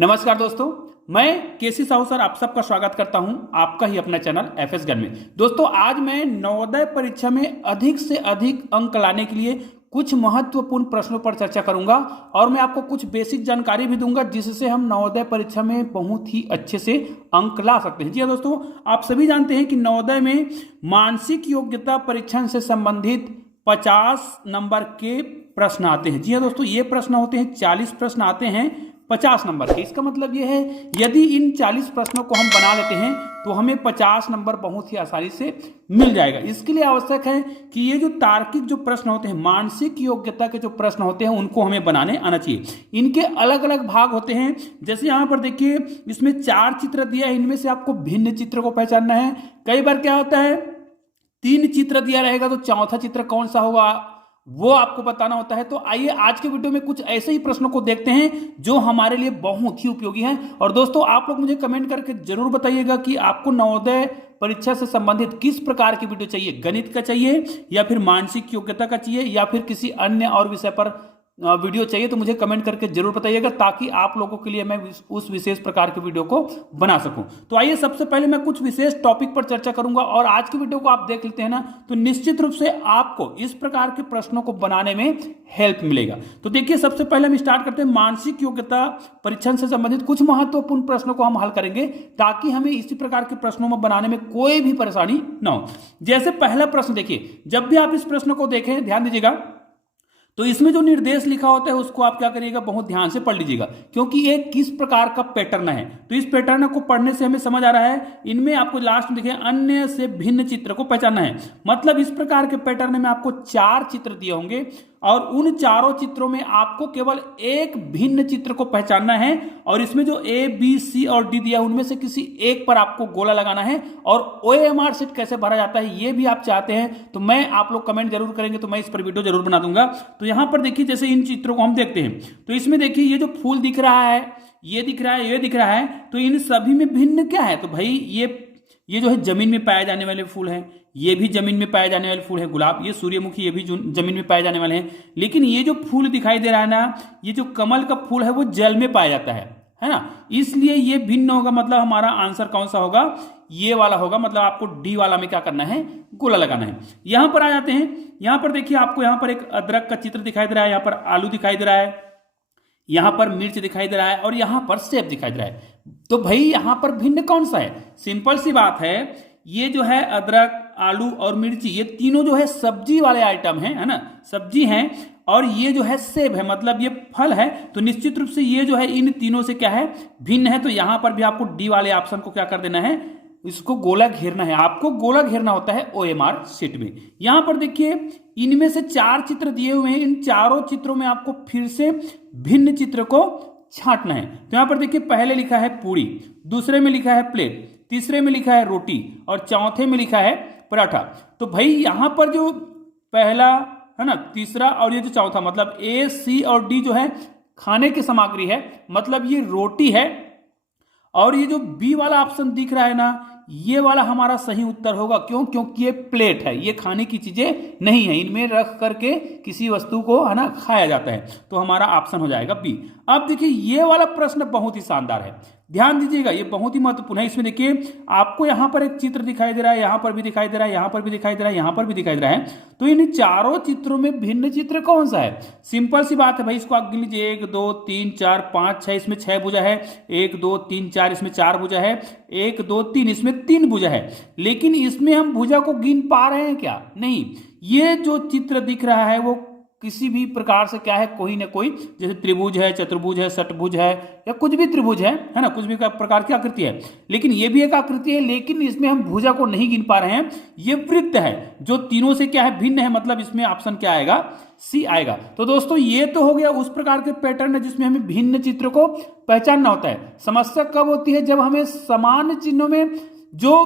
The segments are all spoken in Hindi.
नमस्कार दोस्तों, मैं केसी साहू सर आप सबका स्वागत करता हूं आपका ही अपना चैनल एफएस गन में। दोस्तों आज मैं नवोदय परीक्षा में अधिक से अधिक अंक लाने के लिए कुछ महत्वपूर्ण प्रश्नों पर चर्चा करूंगा और मैं आपको कुछ बेसिक जानकारी भी दूंगा जिससे हम नवोदय परीक्षा में बहुत ही अच्छे से अंक ला सकते हैं। जी हाँ दोस्तों, आप सभी जानते हैं कि नवोदय में मानसिक योग्यता परीक्षण से संबंधित 50 नंबर के प्रश्न आते हैं। जी हाँ दोस्तों, ये प्रश्न होते हैं 40 प्रश्न आते हैं 50 नंबर के। इसका मतलब यह है यदि इन 40 प्रश्नों को हम बना लेते हैं तो हमें 50 नंबर बहुत ही आसानी से मिल जाएगा। इसके लिए आवश्यक है कि ये जो तार्किक जो प्रश्न होते हैं, मानसिक योग्यता के जो प्रश्न होते हैं, उनको हमें बनाने आना चाहिए। इनके अलग अलग भाग होते हैं। जैसे यहाँ पर देखिए, इसमें 4 चित्र दिया है, इनमें से आपको भिन्न चित्र को पहचानना है। कई बार क्या होता है, 3 चित्र दिया रहेगा तो चौथा चित्र कौन सा होगा वो आपको बताना होता है। तो आइए आज के वीडियो में कुछ ऐसे ही प्रश्नों को देखते हैं जो हमारे लिए बहुत ही उपयोगी हैं। और दोस्तों आप लोग मुझे कमेंट करके जरूर बताइएगा कि आपको नवोदय परीक्षा से संबंधित किस प्रकार की वीडियो चाहिए, गणित का चाहिए या फिर मानसिक योग्यता का चाहिए या फिर किसी अन्य और विषय पर वीडियो चाहिए। तो मुझे कमेंट करके जरूर बताइएगा ताकि आप लोगों के लिए मैं उस विशेष प्रकार के वीडियो को बना सकूं। तो आइए सबसे पहले मैं कुछ विशेष टॉपिक पर चर्चा करूंगा और आज की वीडियो को आप देख लेते हैं ना, तो निश्चित रूप से आपको इस प्रकार के प्रश्नों को बनाने में हेल्प मिलेगा। तो देखिए, सबसे पहले हम स्टार्ट करते हैं मानसिक योग्यता परीक्षण से संबंधित कुछ महत्वपूर्ण प्रश्नों को हम हल करेंगे ताकि हमें इसी प्रकार के प्रश्नों में बनाने में कोई भी परेशानी ना हो। जैसे पहला प्रश्न देखिए, जब भी आप इस प्रश्न को देखें ध्यान दीजिएगा, तो इसमें जो निर्देश लिखा होता है उसको आप क्या करिएगा, बहुत ध्यान से पढ़ लीजिएगा क्योंकि ये किस प्रकार का पैटर्न है। तो इस पैटर्न को पढ़ने से हमें समझ आ रहा है, इनमें आपको लास्ट में देखिए अन्य से भिन्न चित्र को पहचानना है। मतलब इस प्रकार के पैटर्न में आपको 4 चित्र दिए होंगे और उन चारों चित्रों में आपको केवल एक भिन्न चित्र को पहचानना है और इसमें जो ए बी सी और डी दिया उनमें से किसी एक पर आपको गोला लगाना है। और ओएमआर शीट कैसे भरा जाता है ये भी आप चाहते हैं तो मैं आप लोग कमेंट जरूर करेंगे तो मैं इस पर वीडियो जरूर बना दूंगा। तो यहां पर देखिए, जैसे इन चित्रों को हम देखते हैं तो इसमें देखिए ये जो फूल दिख रहा है, ये दिख रहा है, ये दिख रहा है, तो इन सभी में भिन्न क्या है, तो भाई ये जो है जमीन में पाए जाने वाले फूल हैं, ये भी जमीन में पाए जाने वाले फूल है गुलाब, ये सूर्यमुखी, ये भी जमीन में पाए जाने वाले हैं। लेकिन ये जो फूल दिखाई दे रहा है ना, ये जो कमल का फूल है वो जल में पाया जाता है ना, इसलिए ये भिन्न होगा। मतलब हमारा आंसर कौन सा होगा, ये वाला होगा। मतलब आपको डी वाला में क्या करना है, गोला लगाना है। यहां पर आ जाते हैं, यहां पर देखिए आपको यहां पर एक अदरक का चित्र दिखाई दे रहा है, यहां पर आलू दिखाई दे रहा है, यहां पर मिर्च दिखाई दे रहा है और यहां पर सेब दिखाई दे रहा है। तो भाई यहां पर भिन्न कौन सा है, सिंपल सी बात है, ये जो है अदरक, आलू और मिर्ची, ये तीनों जो है सब्जी वाले आइटम है ना, सब्जी हैं। और ये जो है सेब है, मतलब ये फल है। तो निश्चित रूप से ये जो है इन तीनों से क्या है, भिन्न है। तो यहां पर भी आपको डी वाले ऑप्शन को क्या कर देना है, इसको गोला घेरना है। आपको गोला घेरना होता है ओएमआर शीट में। यहां पर देखिए इनमें से 4 चित्र दिए हुए हैं, इन चारों चित्रों में आपको फिर से भिन्न चित्र को छांटना है। तो यहां पर देखिए पहले लिखा है पूरी, दूसरे में लिखा है प्लेट, तीसरे में लिखा है रोटी और चौथे में लिखा है पराठा। तो भाई यहां पर जो पहला है ना, तीसरा और ये जो चौथा, मतलब ए सी और डी जो है खाने की सामग्री है, मतलब ये रोटी है। और ये जो बी वाला ऑप्शन दिख रहा है ना, ये वाला हमारा सही उत्तर होगा। क्यों, क्योंकि ये प्लेट है, ये खाने की चीजें नहीं है, इनमें रख करके किसी वस्तु को है ना खाया जाता है। तो हमारा ऑप्शन हो जाएगा बी। अब देखिए ये वाला प्रश्न बहुत ही शानदार है, ध्यान दीजिएगा, ये बहुत ही महत्वपूर्ण है। इसमें देखिए आपको यहां पर एक चित्र दिखाई दे रहा है, यहां पर भी दिखाई दे रहा है, यहां पर भी दिखाई दे रहा है, यहां पर भी दिखाई दे रहा है। तो इन चारों चित्रों में भिन्न चित्र कौन सा है, सिंपल सी बात है भाई, इसको आप गिन लीजिए, 1 2 3 4 5 6, इसमें 6 भुजा है, 1 2 3 4 इसमें 4 भुजा है, 1 2 3 इसमें 3 भुजा है। लेकिन इसमें हम भुजा को गिन पा रहे हैं क्या, नहीं। ये जो चित्र दिख रहा है वो किसी भी प्रकार से क्या है, कोई ना कोई, जैसे त्रिभुज है, चतुर्भुज है, षटभुज है या कुछ भी त्रिभुज है ना, कुछ भी प्रकार की आकृति है। लेकिन ये भी एक आकृति है, लेकिन इसमें हम भुजा को नहीं गिन पा रहे हैं। ये वृत्त है जो तीनों से क्या है, भिन्न है। मतलब इसमें ऑप्शन क्या आएगा, सी आएगा। तो दोस्तों ये तो हो गया उस प्रकार के पैटर्न है जिसमें हमें भिन्न चित्र को पहचानना होता है। समस्या कब होती है, जब हमें समान चिन्हों में जो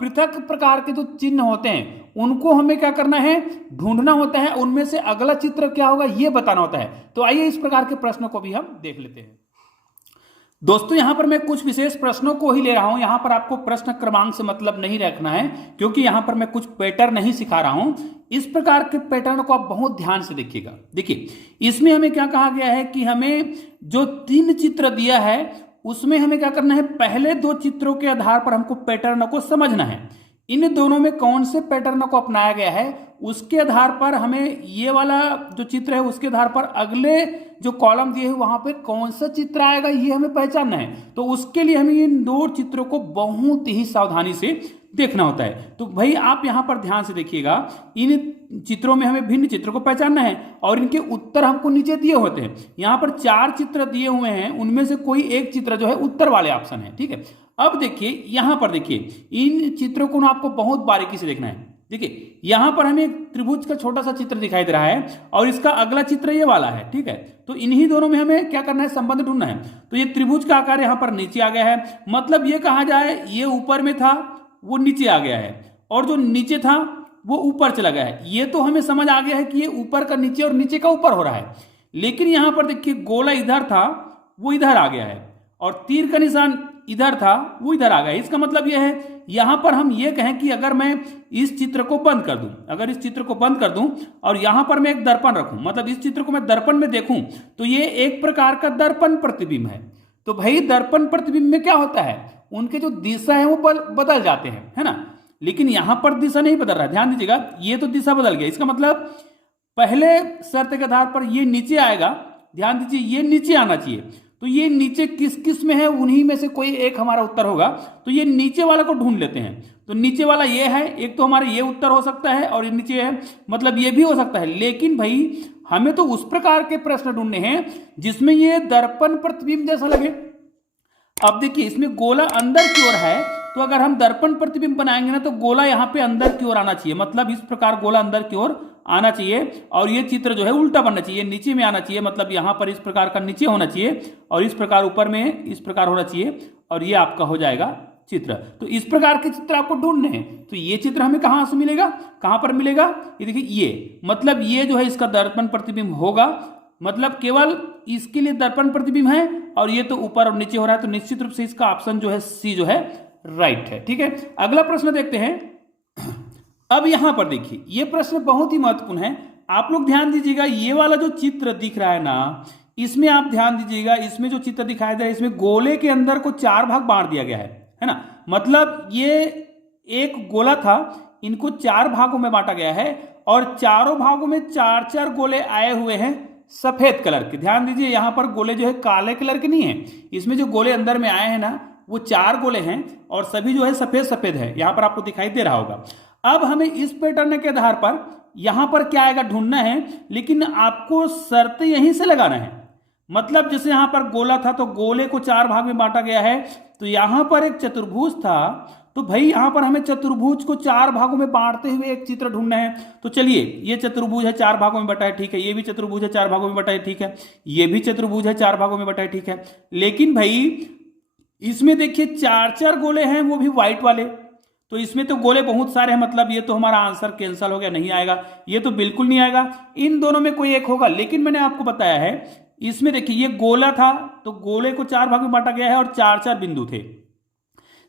पृथक प्रकार के जो चिन्ह होते हैं उनको हमें क्या करना है, ढूंढना होता है, उनमें से अगला चित्र क्या होगा ये बताना होता है। तो आइए इस प्रकार के प्रश्नों को भी हम देख लेते हैं। दोस्तों यहाँ पर मैं कुछ विशेष प्रश्नों को ही ले रहा हूं, यहाँ पर आपको प्रश्न क्रमांक से मतलब नहीं रखना है, क्योंकि यहाँ पर मैं कुछ पैटर्न नहीं सिखा रहा हूं। इस प्रकार के पैटर्न को आप बहुत ध्यान से देखिएगा। देखिए इसमें हमें क्या कहा गया है कि हमें जो 3 चित्र दिया है उसमें हमें क्या करना है, पहले 2 चित्रों के आधार पर हमको पैटर्न को समझना है। इन दोनों में कौन से पैटर्न को अपनाया गया है उसके आधार पर हमें ये वाला जो चित्र है उसके आधार पर अगले जो कॉलम दिए है वहां पे कौन सा चित्र आएगा ये हमें पहचानना है। तो उसके लिए हमें इन 2 चित्रों को बहुत ही सावधानी से देखना होता है। तो भाई आप यहां पर ध्यान से देखिएगा, इन चित्रों में हमें भिन्न चित्रों को पहचानना है और इनके उत्तर हमको नीचे दिए होते हैं। यहां पर 4 चित्र दिए हुए हैं, उनमें से कोई एक चित्र जो है उत्तर वाले ऑप्शन है। ठीक है, अब देखिए यहां पर देखिए इन चित्रों को ना आपको बहुत बारीकी से देखना है। देखिए यहां पर हमें एक त्रिभुज का छोटा सा चित्र दिखाई दे रहा है और इसका अगला चित्र ये वाला है। ठीक है, तो इन्हीं दोनों में हमें क्या करना है, संबंध ढूंढना है। तो ये त्रिभुज का आकार यहां पर नीचे आ गया है, मतलब ये कहा जाए ये ऊपर में था वो नीचे आ गया है और जो नीचे था वो ऊपर चला गया है। ये तो हमें समझ आ गया है कि ये ऊपर का नीचे और नीचे का ऊपर हो रहा है। लेकिन यहां पर देखिए गोला इधर था वो इधर आ गया है और तीर का निशान इधर था वो इधर आ गया। इसका मतलब यह है यहां पर हम ये कहें कि अगर मैं इस चित्र को बंद कर दूं, अगर इस चित्र को बंद कर दूं और यहां पर मैं एक दर्पण रखूं, मतलब इस चित्र को मैं दर्पण में देखूं तो ये एक प्रकार का दर्पण प्रतिबिंब है। तो भाई दर्पण प्रतिबिंब में क्या होता है, उनके जो दिशा है वो बदल जाते हैं, है ना। लेकिन यहां पर दिशा नहीं बदल रहा है, ध्यान दीजिएगा, ये तो दिशा बदल गया। इसका मतलब पहले शर्त के आधार पर ये नीचे आएगा, ध्यान दीजिए ये नीचे आना चाहिए। तो ये नीचे किस किस में है, उन्हीं में से कोई एक हमारा उत्तर होगा। तो ये नीचे वाला को ढूंढ लेते हैं। तो नीचे वाला ये है, एक तो हमारे ये उत्तर हो सकता है और ये नीचे है, मतलब ये भी हो सकता है। लेकिन भाई हमें तो उस प्रकार के प्रश्न ढूंढने हैं जिसमें ये दर्पण प्रतिबिंब जैसा लगे। अब देखिए इसमें गोला अंदर की ओर है, तो अगर हम दर्पण प्रतिबिंब बनाएंगे ना तो गोला यहाँ पे अंदर की ओर आना चाहिए, मतलब इस प्रकार गोला अंदर की ओर आना चाहिए और ये चित्र जो है उल्टा बनना चाहिए, नीचे में आना चाहिए, मतलब यहाँ पर इस प्रकार का नीचे होना चाहिए और इस प्रकार ऊपर में इस प्रकार होना चाहिए और ये आपका हो जाएगा चित्र। तो इस प्रकार के चित्र आपको ढूंढने हैं। तो ये चित्र हमें कहां से मिलेगा, कहां पर मिलेगा, ये देखिए ये, मतलब ये जो है इसका दर्पण प्रतिबिंब होगा, मतलब केवल इसके लिए दर्पण प्रतिबिंब है और ये तो ऊपर और नीचे हो रहा है। तो निश्चित रूप से इसका ऑप्शन जो है सी जो है राइट है। ठीक है, अगला प्रश्न देखते हैं। अब यहां पर देखिए ये प्रश्न बहुत ही महत्वपूर्ण है, आप लोग ध्यान दीजिएगा। ये वाला जो चित्र दिख रहा है ना, इसमें आप ध्यान दीजिएगा, इसमें जो चित्र दिखाई दे रहा है इसमें गोले के अंदर को 4 भाग बांट दिया गया है ना। मतलब ये एक गोला था, इनको 4 भागों में बांटा गया है और चारों भागों में 4-4 गोले आए हुए हैं सफेद कलर के। ध्यान दीजिए यहां पर गोले जो है काले कलर के नहीं है, इसमें जो गोले अंदर में आए हैं ना वो 4 गोले हैं और सभी जो है सफेद सफेद है, यहां पर आपको दिखाई दे रहा होगा। अब हमें इस पैटर्न के आधार पर यहां पर क्या आएगा ढूंढना है, लेकिन आपको शर्त यहीं से लगाना है। मतलब जैसे यहां पर गोला था तो गोले को 4 भाग में बांटा गया है, तो यहां पर एक चतुर्भुज था, तो भाई यहां पर हमें चतुर्भुज को 4 भागों में बांटते हुए एक चित्र ढूंढना है। तो चलिए ये चतुर्भुज है 4 भागों में बटा है, ठीक है, ये भी चतुर्भुज है 4 भागों में बटा है, ठीक है, ये भी चतुर्भुज है 4 भागों में बटा है, ठीक है। लेकिन भाई इसमें देखिए 4-4 गोले हैं, वो भी व्हाइट वाले, तो इसमें तो गोले बहुत सारे हैं, मतलब ये तो हमारा आंसर कैंसिल हो गया, नहीं आएगा, ये तो बिल्कुल नहीं आएगा। इन दोनों में कोई एक होगा। लेकिन मैंने आपको बताया है इसमें देखिए ये गोला था तो गोले को 4 भाग में बांटा गया है और 4-4 बिंदु थे।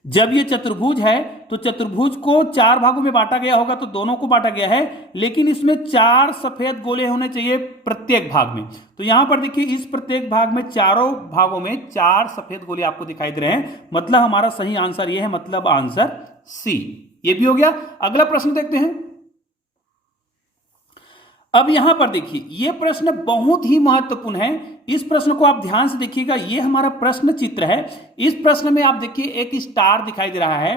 जब ये चतुर्भुज है तो चतुर्भुज को 4 भागों में बांटा गया होगा, तो दोनों को बांटा गया है, लेकिन इसमें 4 सफेद गोले होने चाहिए प्रत्येक भाग में। तो यहां पर देखिए इस प्रत्येक भाग में चारों भागों में 4 सफेद गोले आपको दिखाई दे रहे हैं, मतलब हमारा सही आंसर ये है, मतलब आंसर सी। ये भी हो गया। अगला प्रश्न देखते हैं। अब यहां पर देखिए ये प्रश्न बहुत ही महत्वपूर्ण है, इस प्रश्न को आप ध्यान से देखिएगा। ये हमारा प्रश्न चित्र है। इस प्रश्न में आप देखिए एक स्टार दिखाई दे रहा है,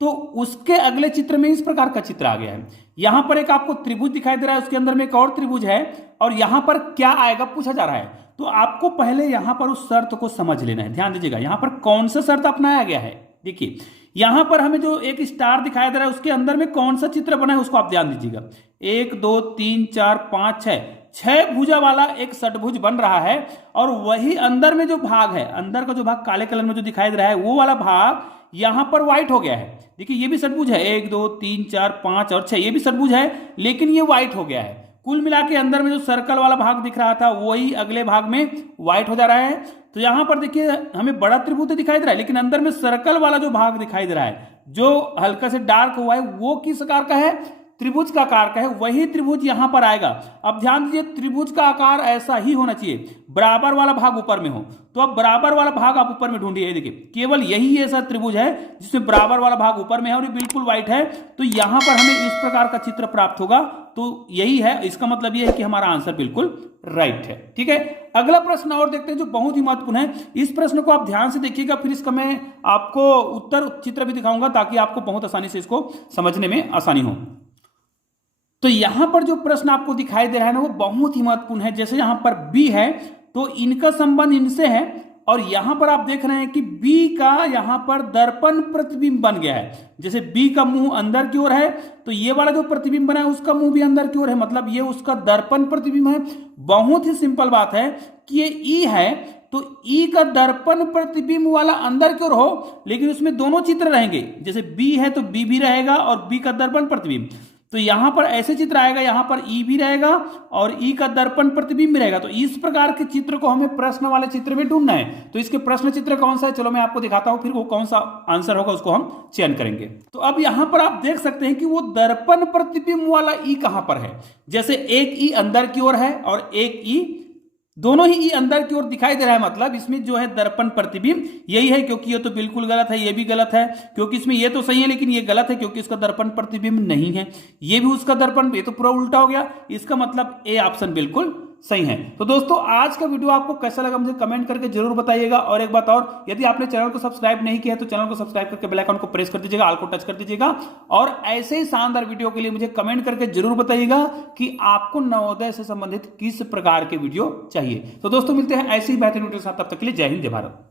तो उसके अगले चित्र में इस प्रकार का चित्र आ गया है। यहां पर एक आपको त्रिभुज दिखाई दे रहा है, उसके अंदर में एक और त्रिभुज है और यहां पर क्या आएगा पूछा जा रहा है। तो आपको पहले यहां पर उस शर्त को समझ लेना है। ध्यान दीजिएगा यहां पर कौन सा शर्त अपनाया गया है। देखिए यहां पर हमें जो एक स्टार दिखाई दे रहा है उसके अंदर में कौन सा चित्र बना है उसको आप ध्यान दीजिएगा। 1 2 3 4 5 6 भुजा वाला एक षटभुज बन रहा है और वही अंदर में जो भाग है, अंदर का जो भाग काले कलर में जो दिखाई दे रहा है वो वाला भाग यहां पर व्हाइट हो गया है। देखिए ये भी षटभुज है, 1 2 3 4 5 और 6, ये भी षटभुज है, लेकिन ये व्हाइट हो गया है। कुल मिला के अंदर में जो सर्कल वाला भाग दिख रहा था वही अगले भाग में व्हाइट हो जा रहा है। तो तो यहां पर देखिए हमें बड़ा त्रिभुज दिखाई दे रहा है, लेकिन अंदर में सर्कल वाला जो भाग दिखाई दे रहा है, जो हल्का से डार्क हुआ है, वो किस आकार का है? त्रिभुज का आकार का है। वही त्रिभुज यहां पर आएगा। अब ध्यान दीजिए, त्रिभुज का आकार ऐसा ही होना चाहिए, बराबर वाला भाग ऊपर में हो। तो अब बराबर वाला भाग आप ऊपर में ढूंढिए। देखिए केवल यही ऐसा त्रिभुज है जिसमें बराबर वाला भाग ऊपर में है और ये बिल्कुल व्हाइट है। तो यहां पर हमें इस प्रकार का चित्र प्राप्त होगा। तो यही है, इसका मतलब यह है कि हमारा आंसर बिल्कुल राइट है। ठीक है, अगला प्रश्न और देखते हैं जो बहुत ही महत्वपूर्ण है। इस प्रश्न को आप ध्यान से देखिएगा, फिर इसका मैं आपको उत्तर चित्र भी दिखाऊंगा ताकि आपको बहुत आसानी से इसको समझने में आसानी हो। तो यहां पर जो प्रश्न आपको दिखाई दे रहा है ना, वो बहुत ही महत्वपूर्ण है। जैसे यहां पर बी है तो इनका संबंध इनसे है, और यहां पर आप देख रहे हैं कि बी का यहां पर दर्पण प्रतिबिंब बन गया है। जैसे बी का मुंह अंदर की ओर है तो ये वाला जो प्रतिबिंब बना है उसका मुंह भी अंदर की ओर है, मतलब ये उसका दर्पण प्रतिबिंब है। बहुत ही सिंपल बात है कि ये ई है, तो ई का दर्पण प्रतिबिंब वाला अंदर की ओर हो, लेकिन उसमें दोनों चित्र रहेंगे। जैसे बी है तो बी भी रहेगा और बी का दर्पण प्रतिबिंब। तो यहां पर ऐसे चित्र आएगा, यहां पर ई भी रहेगा और ई का दर्पण प्रतिबिंब भी रहेगा। तो इस प्रकार के चित्र को हमें प्रश्न वाले चित्र में ढूंढना है। तो इसके प्रश्न चित्र कौन सा है, चलो मैं आपको दिखाता हूं, फिर वो कौन सा आंसर होगा उसको हम चयन करेंगे। तो अब यहां पर आप देख सकते हैं कि वो दर्पण प्रतिबिंब वाला ई कहां पर है। जैसे एक ई अंदर की ओर है और एक ई, दोनों ही ई अंदर की ओर दिखाई दे रहा है, मतलब इसमें जो है दर्पण प्रतिबिंब यही है। क्योंकि ये तो बिल्कुल गलत है, ये भी गलत है, क्योंकि इसमें ये तो सही है लेकिन ये गलत है क्योंकि इसका दर्पण प्रतिबिंब नहीं है। ये भी उसका दर्पण, ये तो पूरा उल्टा हो गया। इसका मतलब ए ऑप्शन बिल्कुल सही है। तो दोस्तों आज का वीडियो आपको कैसा लगा मुझे कमेंट करके जरूर बताइएगा। और एक बात और, यदि आपने चैनल को सब्सक्राइब नहीं किया है तो चैनल को सब्सक्राइब करके बेल आइकन को प्रेस कर दीजिएगा, ऑल को टच कर दीजिएगा। और ऐसे ही शानदार वीडियो के लिए मुझे कमेंट करके जरूर बताइएगा कि आपको नवोदय से संबंधित किस प्रकार के वीडियो चाहिए। तो दोस्तों मिलते हैं ऐसे ही बेहतरीन वीडियो के साथ, तब तक के लिए जय हिंद जय भारत।